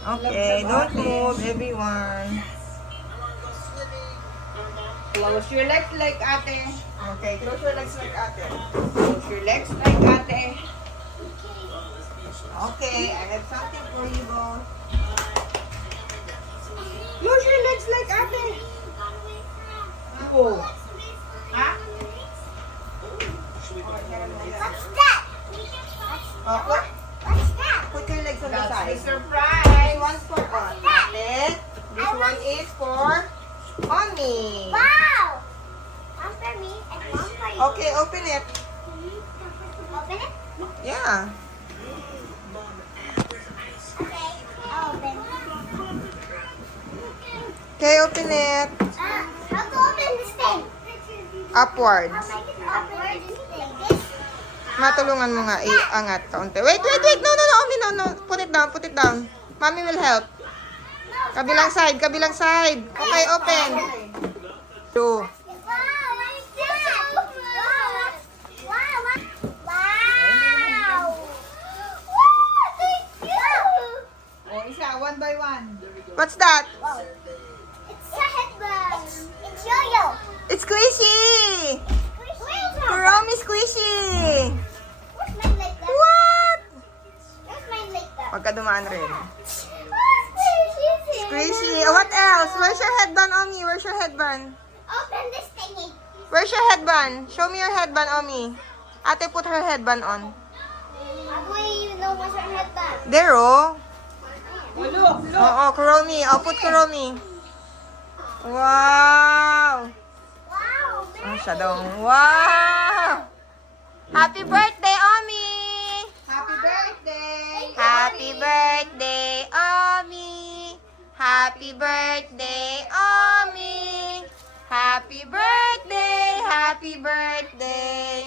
Okay, don't move, everyone. Close your legs like ate. Okay, close your legs like ate. Close your legs like ate. Okay, I have something for you both. Close your legs like ate. Oh. Ha? What's that? Okay, What's that? put your legs on the That's the side. This surprise. one's for ate. This one is for mommy. Wow! One for me and one for you. Okay, open it. Open it? Yeah. Okay. I'll open. Okay, open it. How to open this thing? Upwards. I'll make it upwards like this. Matulungan mo nga, iangat kaunti. Wait, wait, wait. No, no, no, Omi, no, no. Put it down, put it down. Mommy will help. Kabilang side, kabilang side. Okay, open. Two. Wow, what is that? Wow! Wow! Wow! Wow! Thank you! Oh, isa, one by one. What's that? Wow. It's a headband. It's yo-yo. It's squishy. Kuromi squishy. Where's mine like that? What? Where's mine like that? Huwag ka dumaan rin. Squishy. Squishy. Oh, what else? Where's your headband, Omi? Where's your headband? Open this thingy. Where's your headband? Show me your headband, Omi. Ate, put her headband on. How do you know what's your headband? There, oh. Oh, look, look. Oo, Kuromi. Oh, put Kuromi. Wow. Wow. Ang siya daw. Wow. Happy birthday, Omi. Happy birthday. Happy birthday, Omi. Happy birthday, Omi. Happy birthday, happy birthday.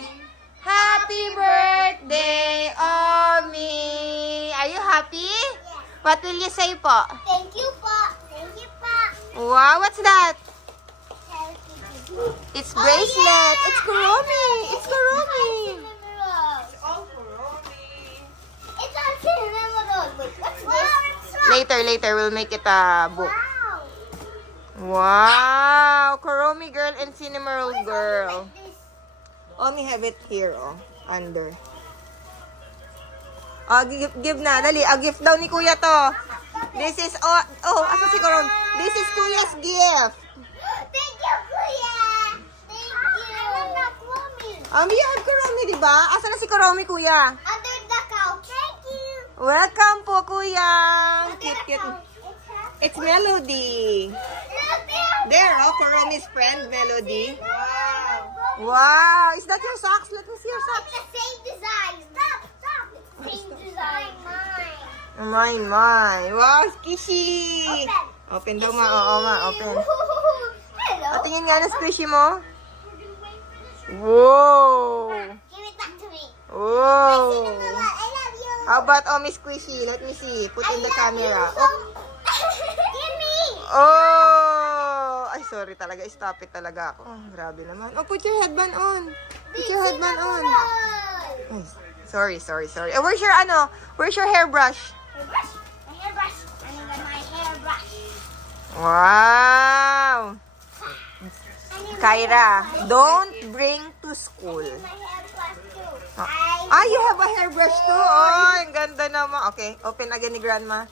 Happy birthday, Omi. Are you happy? What will you say po? Thank you, pa. Thank you, pa. Wow, what's that? Charity. It's bracelet. It's Kuromi. It's Kuromi. Cinnamoroll. All for Romy. It's on Cinnamoroll. Wait, what's this? Later, we'll make it a book. Wow. Wow, Kuromi girl and Cinnamoroll girl. Like this. Only have it here, oh, under. Oh, give na, dali. Gift daw ni Kuya to. This is, asa si Kuromi? This is Kuya's gift. Thank you, Kuya. Thank you. I love that Kuromi. You have Kuromi, di ba? Asa na si Kuromi, Kuya? Under the couch. Thank you. Welcome po, Kuya. Under Cute, the cute. couch. It's Melody. Look there. There, oh, Kuromi's friend, Melody. Wow. Wow, is that your socks? Let me see your socks. It's the same design. Stop. It's the same design. Mine. Mine. Wow, squishy. Open daw, ma. Oo, ma. Open. Hello. Patingin nga na squishy mo. Whoa. Give it back to me. Whoa. Cinnamoroll, I love you. How about Omi squishy? Let me see. Put in the camera. Give me. Oh. Ay, sorry talaga. Stop it talaga ako. Oh, grabe naman. Oh, put your headband on. Put your headband on. Cinnamoroll. Oh, sorry. Where's your hairbrush? Hairbrush. My hairbrush. I need my hairbrush. Wow. I need Kyra, don't bring to school. my hairbrush too. You have a hairbrush too? Oh, ang ganda naman. Okay, open again ni Grandma.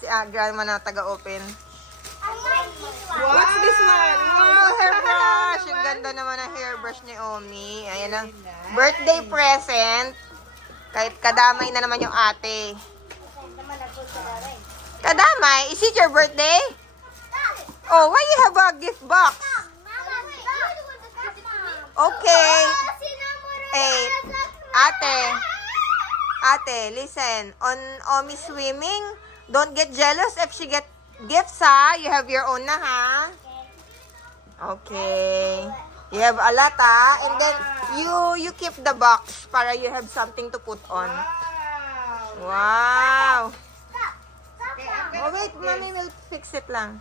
Si Grandma na taga-open. I like this one. What's this one? Wow, hairbrush. Ang ganda naman ng hairbrush ni Omi. Ayan ang birthday present. Kahit kadamay na naman yung ate. Kadamay? Is it your birthday? Oh, why you have a gift box? Okay. Hey, ate, listen. On Omi swimming, don't get jealous if she get gifts, ha? You have your own na, ha? Okay. You have a lot, ha? And then, you keep the box para you have something to put on. Wow. Oh, wait, mommy will fix it lang.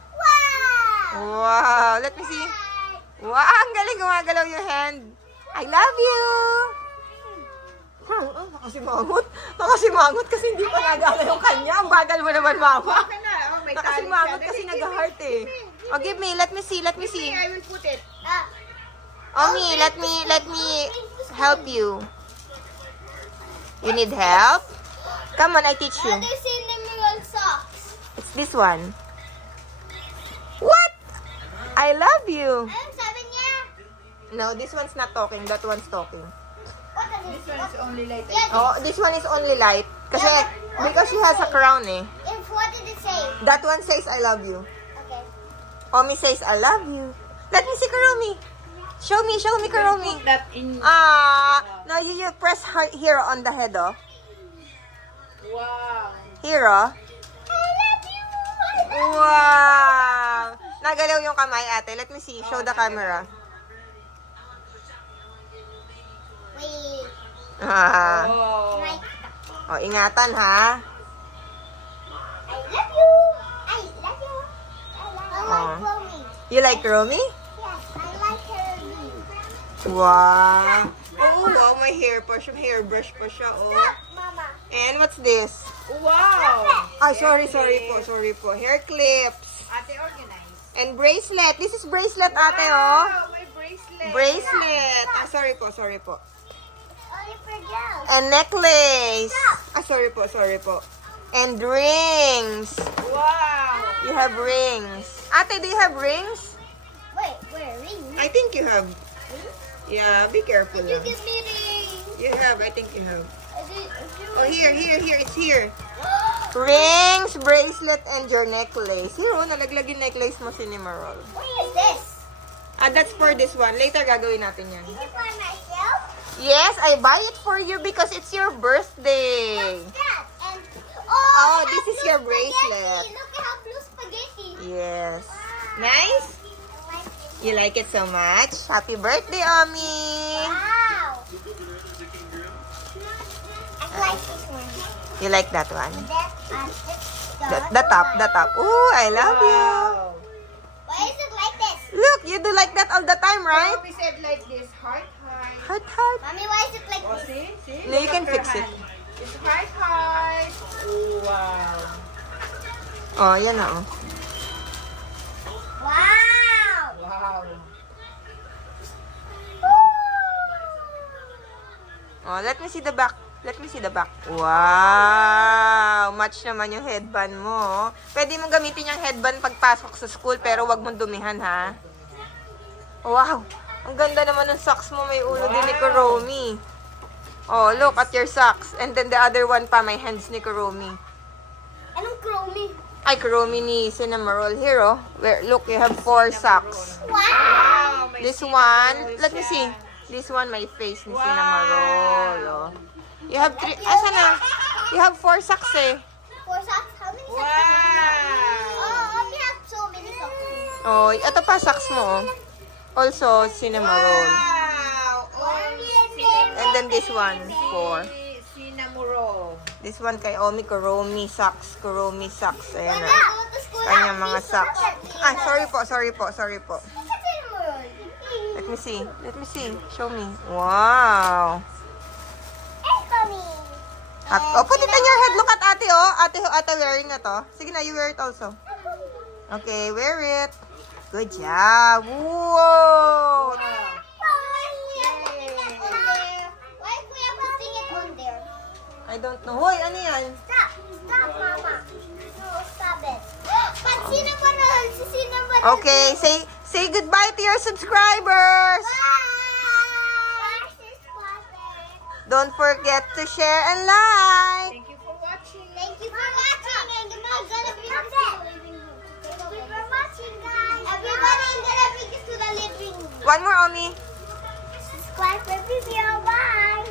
Wow. Let me see. Wow, ang galing gumagalaw yung hand. I love you. Nakasimangot kasi hindi pa nagala yung kanya. Ang bagal mo naman, mama. may Kasi tali mamot siya. kasi Dali, nag-heart eh. Oh, give me. Let me see. Let me see. I will put it. Omi, let me help you. You need help? Come on, I teach you. Another cinnamon socks. It's this one. What? I love you. Anong sabi niya? No, this one's not talking. That one's talking. What is This it? one is only like Yeah, Oh, this one is only light. Kasi, because she has a crown eh. what did it say? That one says, I love you. Okay. Omi says, I love you. Let me see Kuromi. Show me, Kuromi. put that in. No, you press here on the head, oh. Wow. Here, oh. I love you. Wow! Nagalaw yung kamay, ate. Let me see. Show the camera. Wait. Ah. Oh. Right. Oh, ingatan, ha? I love you. I love you. I like Chloe. You like Kuromi? Yes, I like her. Wow! Oh, wow, may hair pa siya. Hairbrush pa siya, oh. Stop, Mama. And what's this? Wow. Ah, sorry po. Hair clips. Ate, organize. And bracelet. This is bracelet, ate, oh. Wow, my bracelet. Bracelet. Ah, sorry po. Only for girls. And necklace. Ah, sorry po. And rings. Wow. You have rings. Ate, do you have rings? Wait, where rings? I think you have. Yeah, be careful. You give me rings. You have. I think you have. I did- Oh, here. It's here. Rings, bracelet, and your necklace. Here, oh, nalaglag yung necklace mo, Cinnamoroll. What is this? Ah, that's for this one. Later, gagawin natin yan. Is it for myself? Yes, I buy it for you because it's your birthday. That and Oh, I this have is blue your spaghetti. bracelet. Look, I have blue spaghetti. Yes. Wow. Nice? I like it. You like it so much? Happy birthday, Omi! Wow. I like this one. You like that one? The The top. Ooh, I love you. Wow. Why is it like this? Look, you do like that all the time, right? We said like this, heart. Heart. Mommy, why is it like Oh, this? see? No, you Look can at her fix it. hand. It's heart. Wow. Oh, yan na, oh. Wow. Wow. Oh, let me see the back. Wow! Match naman yung headband mo. Pwede mong gamitin yung headband pagpasok sa school, pero wag mong dumihan, ha? Wow! Ang ganda naman ng socks mo. May ulo din ni Kuromi. Oh, look at your socks. And then the other one pa, may hands ni Kuromi. Anong Kuromi? Ay, Kuromi ni Cinnamoroll. Here, oh. Look, you have 4 socks. Wow. Wow. May This cinnamon one, rolls let me see. yan. This one, my face ni Wow. Cinnamoroll. Oh. You have 3, asa na? You have 4 socks eh. 4 socks? How many socks? Wow. Oh, we have so many socks. Oh, ito pa socks mo. Oh. Also, Cinnamoroll. Wow. And then this one, 4. Cinnamoroll. This one kay Omi, Kuromi socks. Ayan na. Go to school. Kanyang mga socks. Ah, sorry po. It's a cinnamon. Let me see. Show me. Wow. It's funny. Oh, put it on your head. Look at ate, oh. Ate wearing na to. Sige na, you wear it also. Okay, wear it. Good job. Whoa. Why Kuya putting it on there? I don't know. Hoy, ano yan? Stop, Mama. No, stop it. But Cinnamoroll, si Cinnamoroll. Okay, say goodbye to your subscribers. Bye. Don't forget to share and like. Thank you for watching. Thank you for watching. And I'm gonna be Thank you for watching, guys. Everybody in the living to the living room. One more, Omi. Subscribe for video. Bye.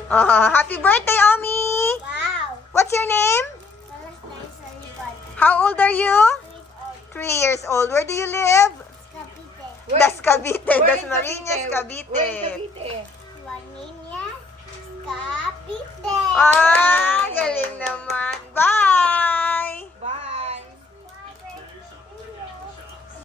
Happy birthday, Omi. Wow. What's your name? How old are you? 3 years old. Where do you live? Das Cavite. Where Das in Marinas, Cavite? Where in Cavite. Cavite? Cavite. Ah, galing naman. Bye!